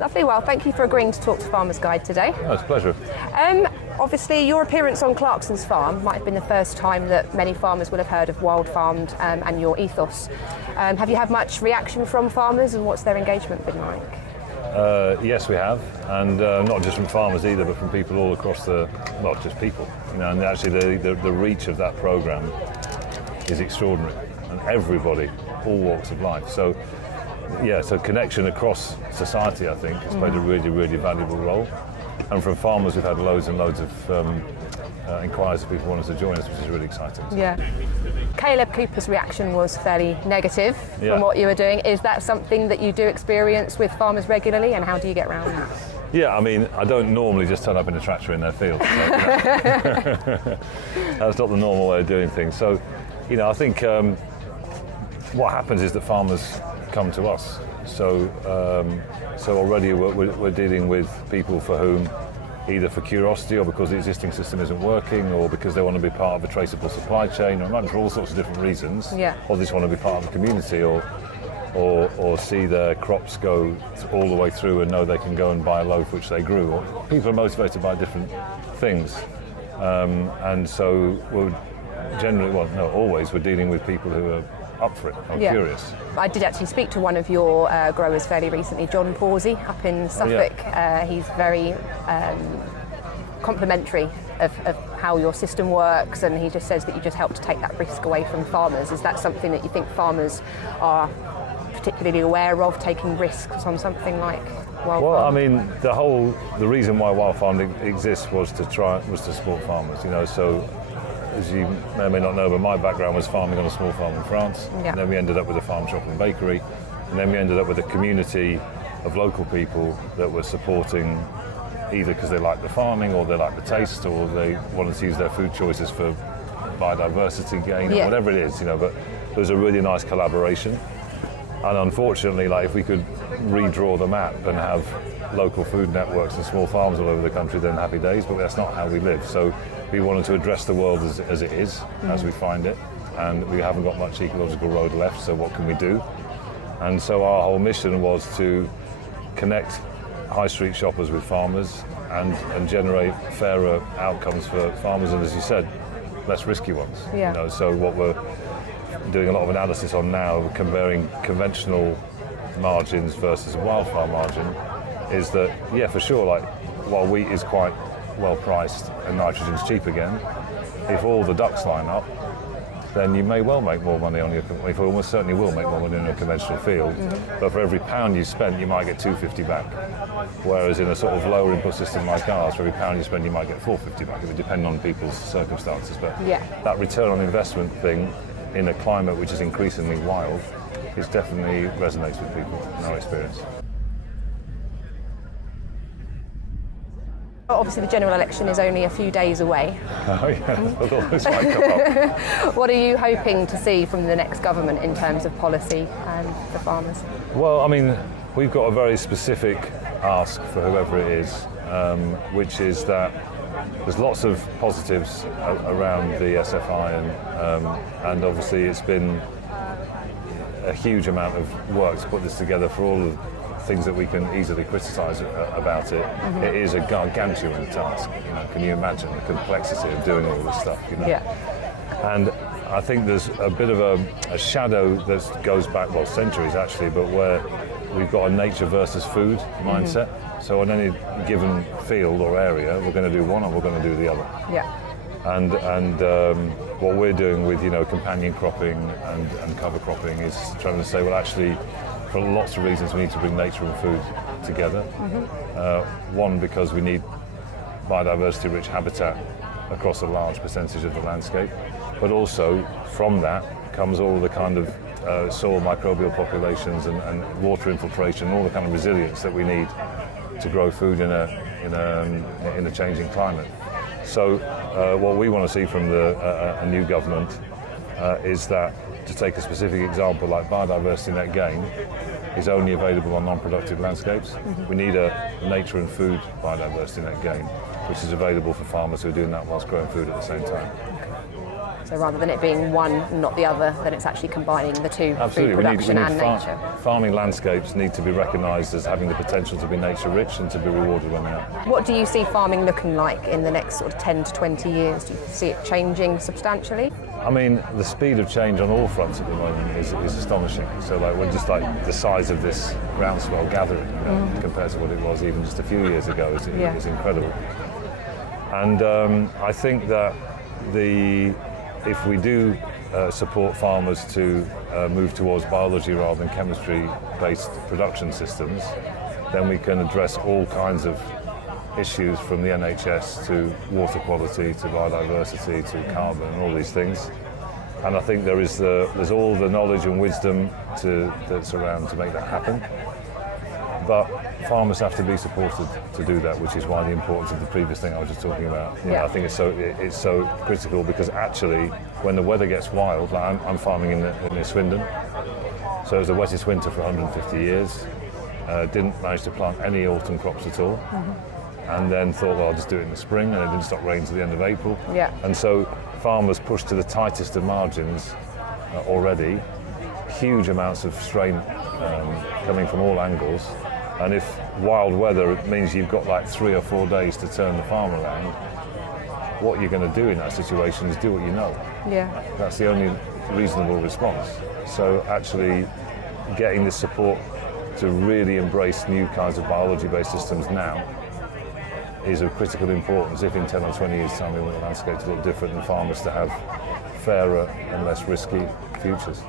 Lovely. Well, thank you for agreeing to talk to Farmer's Guide today. Oh, it's a pleasure. Obviously, your appearance on Clarkson's farm might have been the first time that many farmers will have heard of Wildfarmed and your ethos. Have you had much reaction from farmers, and what's their engagement been like? Yes, we have, and not just from farmers either, but from people all across not just people. And actually the reach of that programme is extraordinary, and everybody, all walks of life. So, yeah, so connection across society, I think, has played a really, really valuable role. And from farmers, we've had loads and loads of inquiries of people wanting to join us, which is really exciting. Yeah. Caleb Cooper's reaction was fairly negative from what you were doing. Is that something that you do experience with farmers regularly, and how do you get around that? Yeah, I mean, I don't normally just turn up in a tractor in their field. So, that's not the normal way of doing things. So, I think what happens is that farmers come to us. So already we're dealing with people for whom, either for curiosity or because the existing system isn't working, or because they want to be part of a traceable supply chain, or for all sorts of different reasons, or they just want to be part of a community, or see their crops go all the way through and know they can go and buy a loaf which they grew. Or people are motivated by different things, and so we're generally, always, we're dealing with people who are up for it, or curious. I did actually speak to one of your growers fairly recently, John Pawsey, up in Suffolk. He's very complimentary of how your system works, and he just says that you just help to take that risk away from farmers. Is that something that you think farmers are particularly aware of, taking risks on something like Wildfarmed? Well, I mean, the reason why Wildfarmed exists was to support farmers, so as you may or may not know, but my background was farming on a small farm in France. And then we ended up with a farm shop and bakery. And then we ended up with a community of local people that were supporting, either because they liked the farming, or they liked the taste, or they wanted to use their food choices for biodiversity gain, or whatever it is, but there was a really nice collaboration. And unfortunately, if we could redraw the map and have local food networks and small farms all over the country, then happy days, but that's not how we live. So we wanted to address the world as it is, as we find it, and we haven't got much ecological road left, so what can we do? And so our whole mission was to connect high street shoppers with farmers and generate fairer outcomes for farmers, and as you said, less risky ones. So what we're doing a lot of analysis on now, comparing conventional margins versus a wild farm margin, is that, for sure, while wheat is quite well priced and nitrogen's cheap again, if all the ducks line up, then you may well make more money you almost certainly will make more money in a conventional field, but for every pound you spent, you might get $2.50 back. Whereas in a sort of lower input system like ours, for every pound you spend, you might get $4.50 back. It would depend on people's circumstances, but that return on investment thing in a climate which is increasingly wild, it definitely resonates with people in our experience. Obviously, the general election is only a few days away. Oh yeah, this might come up. What are you hoping to see from the next government in terms of policy for farmers? Well, I mean, we've got a very specific ask for whoever it is, which is that there's lots of positives around the SFI, and obviously it's been a huge amount of work to put this together for all of things that we can easily criticise about it. It is a gargantuan task. Can you imagine the complexity of doing all this stuff? And I think there's a bit of a shadow that goes back, centuries actually, but where we've got a nature versus food mindset. So on any given field or area, we're going to do one or we're going to do the other. And what we're doing with companion cropping and cover cropping is trying to say, well, actually, for lots of reasons, we need to bring nature and food together. One, because we need biodiversity-rich habitat across a large percentage of the landscape, but also from that comes all the kind of soil microbial populations and water infiltration, all the kind of resilience that we need to grow food in a changing climate. So what we want to see from a new government is that, to take a specific example, like biodiversity net gain is only available on non-productive landscapes. We need a nature and food biodiversity net gain, which is available for farmers who are doing that whilst growing food at the same time. So rather than it being one and not the other, then it's actually combining the two, Absolutely. food production and nature. Farming landscapes need to be recognised as having the potential to be nature rich and to be rewarded when they are. What do you see farming looking like in the next sort of 10 to 20 years? Do you see it changing substantially? I mean, the speed of change on all fronts at the moment is astonishing. So like, we're just like the size of this groundswell gathering compared to what it was even just a few years ago is incredible. And I think that if we do support farmers to move towards biology rather than chemistry-based production systems, then we can address all kinds of issues from the NHS to water quality to biodiversity to carbon and all these things. And I think there's all the knowledge and wisdom that's around to make that happen. But farmers have to be supported to do that, which is why the importance of the previous thing I was just talking about. You know, I think it's so critical because actually, when the weather gets wild, like I'm farming in Swindon, so it was the wettest winter for 150 years. Didn't manage to plant any autumn crops at all, and then thought, well, I'll just do it in the spring, and it didn't stop raining till the end of April. Yeah. And so farmers pushed to the tightest of margins already, huge amounts of strain coming from all angles. And if wild weather means you've got like 3 or 4 days to turn the farm around, what you're going to do in that situation is do what you know. Yeah. That's the only reasonable response. So actually getting the support to really embrace new kinds of biology-based systems now is of critical importance if in 10 or 20 years' time we want the landscape to look different and farmers to have fairer and less risky futures.